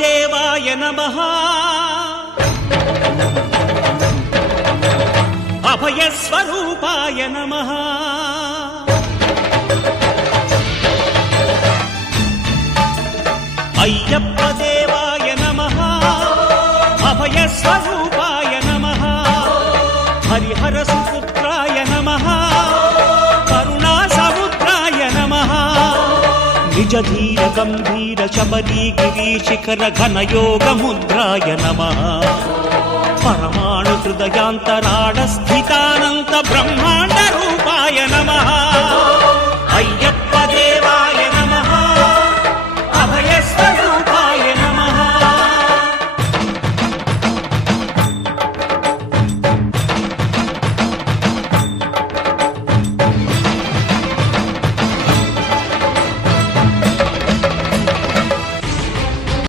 దేవాయ నమః అభయస్వరూపాయ నమః అయ్యప్ప దేవాయ నమః అభయస్వరూపాయ నమః హరిహర సుపుత్రాయ నమః కరుణా సముద్రాయ నమః నిజ ధీర గంభీర శబరీ గిరీశిఖర ఘనయోగ ముద్రాయ నమః పరమాణు హృదయాంతరాళ స్థితానంత బ్రహ్మాండ